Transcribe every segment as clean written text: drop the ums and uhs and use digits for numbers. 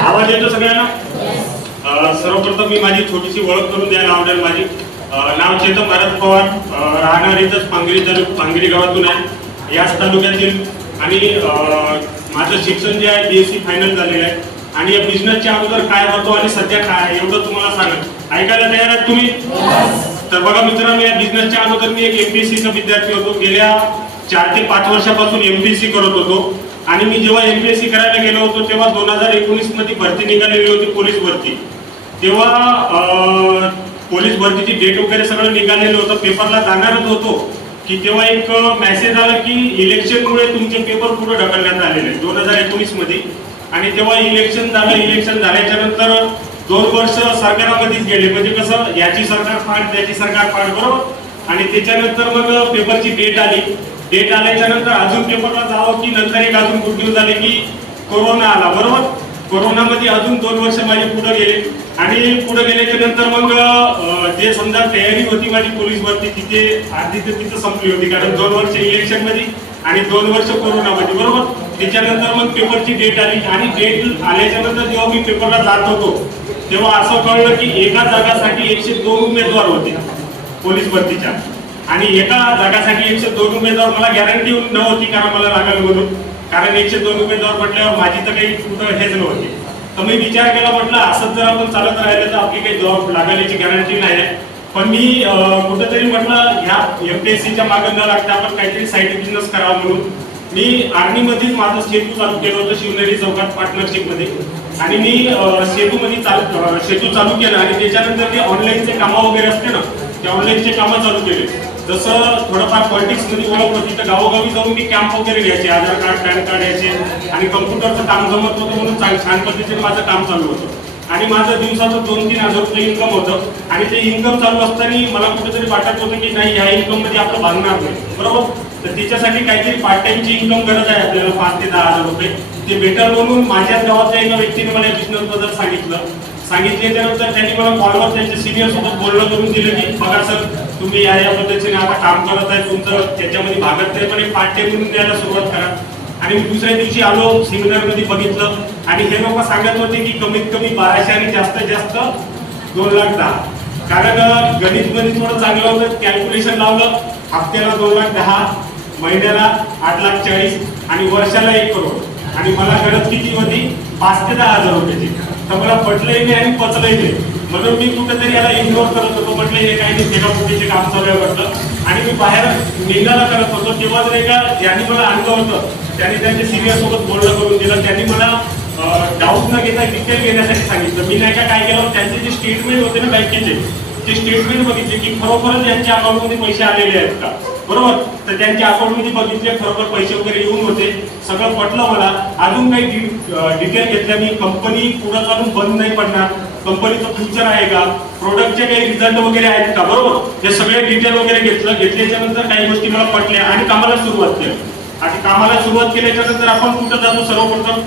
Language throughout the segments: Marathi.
आवाज येतो सगळ्यांना? सर्वप्रथम मी माझी छोटीशी ओळख करून द्यायला आवडेल. माझी नाव चेतन भारत पवार, राहणार इथंच पांगरी गावातून आहे, याच तालुक्यातील. आणि माझं शिक्षण जे आहे BSc फायनल झालेलं आहे. आणि या बिझनेसच्या अगोदर काय होतो आणि सध्या काय एवढं तुम्हाला सांगत ऐकायला तयार आहात तुम्ही? तर बघा मित्रांनो, या बिझनेसच्या अगोदर मी एक MPSC चा विद्यार्थी होतो. गेल्या 4 ते 5 वर्षापासून MPSC करत होतो. आणि मी जेव्हा MPSC करायला गेलो होतो तेव्हा 2019 मध्ये भरती निघालेली होती, पोलीस भरती. तेव्हा पोलीस भरतीची डेट वगैरे सगळं निघालेलं होतं, पेपरला जाणारच होतो की तेव्हा एक मेसेज आला की इलेक्शनमुळे तुमचे पेपर पुढे ढकलण्यात आलेले 2019 मध्ये. आणि तेव्हा इलेक्शन झाल्याच्या नंतर 2 वर्ष सरकारामध्येच गेले. म्हणजे कसं, याची सरकार फाड त्याची सरकार फाड, बरोबर. आणि त्याच्यानंतर मग पेपरची डेट आली. डेट आल्याच्या नंतर अजून पेपरला जावं की नंतर एक अजून गुड न्यूज आली की कोरोना आला, बरोबर. कोरोनामध्ये अजून 2 वर्ष माझे पुढे गेले. आणि पुढे गेल्याच्या नंतर मग जे समजा तयारी होती माझी पोलीस भरती तिथे अर्धी तर तिथं संपली होती, कारण 2 वर्ष इलेक्शन मध्ये आणि 2 वर्ष कोरोनामध्ये, बरोबर. त्याच्यानंतर मग पेपरची डेट आली. आणि डेट आल्याच्या नंतर जेव्हा मी पेपरला जात होतो तेव्हा असं कळलं की एका जागासाठी 102 उमेदवार होते पोलीस भरतीच्या. आणि एका जागासाठी 102 उमेदवार, मला गॅरंटी नव्हती कारण मला लागायला म्हणून, कारण 102 उमेदवार म्हटल्यावर माझी तर काही कुठं हेच नव्हती. तर मी विचार केला, म्हटलं असंच जर आपण चालत राहिलं तर आपली काही जॉब लागायची गॅरंटी नाही आहे. पण मी कुठंतरी म्हटलं ह्या MPSCच्या मागे न लागता आपण काहीतरी साईड बिझनेस करावा म्हणून मी आर्मीमध्येच माझं सेतू चालू केलं होतं, शिवनेरी चौकात पार्टनरशिपमध्ये. आणि मी सेतूमध्ये सेतू चालू केलं. आणि त्याच्यानंतर ते ऑनलाईनचे कामं वगैरे असते ना, ते ऑनलाईनचे कामं चालू केले. जसं थोडंफार पॉलिटिक्समध्ये ओळख होती तर गावोगावी जाऊन मी कॅम्प वगैरे घ्यायचे, आधार कार्ड पॅन कार्ड यायचे. आणि कम्प्युटरचं काम जमत होतं म्हणून छान पद्धतीने माझं काम चालू होतं. आणि माझं दिवसाचं 2-3 हजार रुपये इन्कम होतं. आणि ते इन्कम चालू असताना मला कुठेतरी वाटत होतं की नाही, ह्या इन्कम मध्ये आपलं भागणार नाही, बरोबर. तर त्याच्यासाठी काहीतरी पार्ट टाइमची इन्कम गरज आहे आपल्याला, 5 ते 10 हजार रुपये ते बेटर म्हणून माझ्याच गावातल्या एका व्यक्तीने मला बिझनेस बद्दल सांगितल्यानंतर त्यांनी मला कॉलवर त्यांच्या सिनियर सोबत बोलणं करून दिलं की बघा सर, तुम्ही या पद्धतीने आता काम करत आहे, तुमचं त्याच्यामध्ये भागत नाही, पण एक पार्ट टाइम म्हणून द्यायला सुरुवात करा. आणि मी दुसऱ्या दिवशी आलो, सेमिनार मध्ये बघितलं. आणि हे लोक सांगत होते की कमीत कमी 1200 आणि जास्तीत जास्त 2,10,000. कारण गणित मध्ये थोडं चांगलं होतं, कॅल्क्युलेशन लावलं, हप्त्याला 2,10,000, महिन्याला 8,40,000 आणि वर्षाला 1 करोड. आणि मला गरज किती होती? 5 ते 10 हजार रुपयाची. तर मला पटलंही नाही आणि पचलंही नाही, म्हणून मी कुठेतरी याला इग्नोर करत होतो. म्हटलं हे काही नाही, फेकाफुकीचे काम चालू आहे म्हटलं. आणि मी बाहेर निघायला करत होतो तेव्हा जर एका ज्यांनी मला आणलं होतं त्यांनी त्यांच्या सिनियर सोबत बोलणं करून दिलं. त्यांनी मला डाऊट न घेता डिटेल घेण्यासाठी सांगितलं. मी नाही का काय केलं, त्यांचे जे स्टेटमेंट होते ना बँकेचे, ते स्टेटमेंट बघितले की खरोखरच यांच्या अकाउंटमध्ये पैसे आलेले आहेत का, बरोबर. तर त्यांच्या अकाउंटमध्ये बघितले, खरोखर पैसे वगैरे येऊन होते, सगळं पटलं मला. अजून काही डिटेल घेतल्या मी. कंपनी पुढे चालून बंद नाही पडणार, कंपनीचं फ्युचर आहे का, प्रोडक्टचे काही रिझल्ट वगैरे आहेत का, बरोबर. हे सगळे डिटेल वगैरे घेतल्याच्या नंतर काही गोष्टी मला पटल्या आणि कामाला सुरुवात केली. आणि कामाला सुरुवात केल्याच्या नंतर आपण कुठं जातो, सर्वप्रथम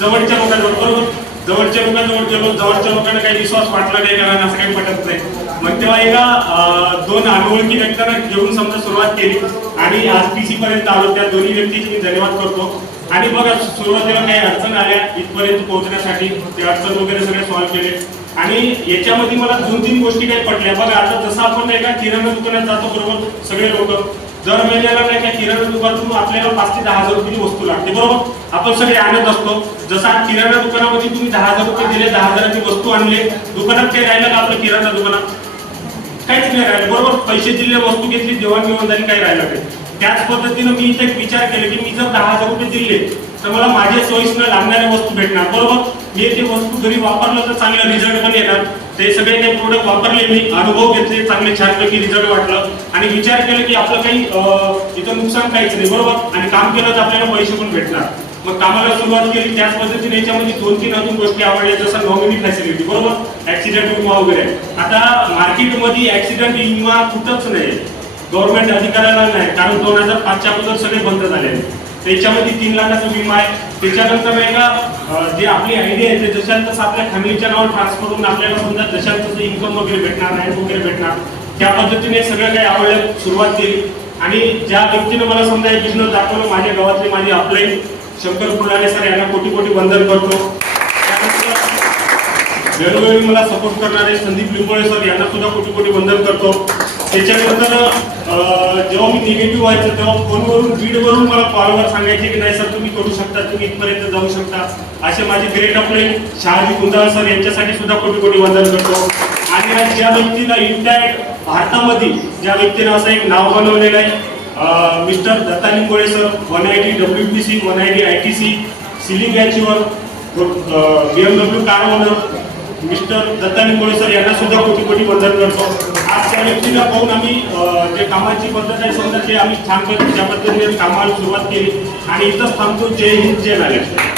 जवळच्या लोकांजवळ, बरोबर. जवळच्या लोकांजवळ गेलो, जवळच्या लोकांना काही विश्वास वाटला नाही, कारण असं काही पटत नाही. मग तेव्हा एका 2 अनोळखी व्यक्तींना घेऊन समजा सुरुवात केली आणि आज PC पर्यंत आलो. त्या दोन्ही व्यक्तीचे मी धन्यवाद करतो. आणि बघा, सुरुवातीला काही अडचण आल्या इथपर्यंत पोहोचण्यासाठी, ते अडचण वगैरे सगळे सॉल्व्ह केले. आणि याच्यामध्ये मला 2-3 गोष्टी काही पटल्या. बघा, आता जसं आपण नाही का किराणा दुकानात जातो, बरोबर, सगळे लोक दर महिन्याला नाही का किराणा दुकानातून आपल्याला 5 ते 10 हजार रुपयाची वस्तू लागते, बरोबर. आपण सगळे आणत असतो. जसं किराणा दुकानामध्ये तुम्ही 10 हजार रुपये दिले, 10 हजाराची वस्तू आणली, दुकानात काही राहिलं का आपलं किराणा दुकानात? काहीच नाही राहिलं, बरोबर. पैसे दिले, वस्तू घेतली, देवाणघेवाण झाली, काही राहिलं नाही. त्याच पद्धतीनं मी इथे विचार केला की मी जर 10 हजार रुपये दिले तर मला माझ्या चॉईसनं लागणाऱ्या वस्तू भेटणार, बरोबर. मी ते वस्तू घरी वापरलं तर चांगला रिझल्ट पण येणार. ते सगळे काही प्रोडक्ट वापरले, मी अनुभव घेतले, चांगले छानपैकी रिझल्ट वाटलं. आणि विचार केला की आपलं काही इथं नुकसान काहीच नाही, बरोबर. आणि काम केलं तर आपल्याला पैसे पण भेटणार. मग कामाला सुरुवात केली. त्याच पद्धतीने याच्यामध्ये 2-3 अजून गोष्टी आवडल्या, जसं नॉमिनी फॅसिलिटी, बरोबर, ऍक्सिडेंट विमा वगैरे. आता मार्केटमध्ये ऍक्सिडेंट विमा कुठंच नाही, गव्हर्नमेंट अधिकाऱ्याला नाही, कारण 2005च्या अगोदर सगळे बंद झाले. त्याच्यामध्ये 3 लाखाचा विमा आहे. त्याच्यानंतर एका जे आपली आयडिया आहे ते जशाल तसं आपल्या फॅमिलीच्या नावावर ट्रान्सफर करून आपल्याला समजा जशाल तसं इन्कम वगैरे भेटणार, नाही वगैरे भेटणार, त्या पद्धतीने सगळं काही आवडलं, सुरुवात केली. आणि ज्या व्यक्तीने मला समजा हे बिझनेस दाखवलं, माझ्या गावातले माझे अपलाईन शंकर फुलारे सर यांना कोटी कोटी वंदन करतो. वेळोवेळी मला सपोर्ट करणारे संदीप लिंबोळे सर यांना सुद्धा कोटी कोटी वंदन करतो. त्याच्यानंतर जेव्हा मी निगेटिव्ह व्हायचं तेव्हा फोनवरून बीडवरून मला कॉलवर सांगायचे की नाही सर तुम्ही करू शकता, तुम्ही इथपर्यंत जाऊ शकता. असे माझे ग्रेट आपले शहाजी गुंजाळ सर यांच्यासाठी सुद्धा कोटी कोटी वंदन करतो. आणि आज ज्या व्यक्तीला इंटॅक्ट भारतामध्ये ज्या व्यक्तीनं असं एक नाव बनवलेलं आहे, mister Datta Limbole sir, 180 WPC, 180 ITC, ceiling achiever, BMW car owner mister Datta Limbole sir यांना सुद्धा कोटी कोटी वंदन करतो. आज त्या व्यक्तीला पाहून आम्ही जे कामाची पद्धत आहे समजा ते आम्ही छान त्या पद्धतीने कामाला सुरुवात केली आणि इथंच थांबतो. जय हिंद, जय महाराष्ट्र.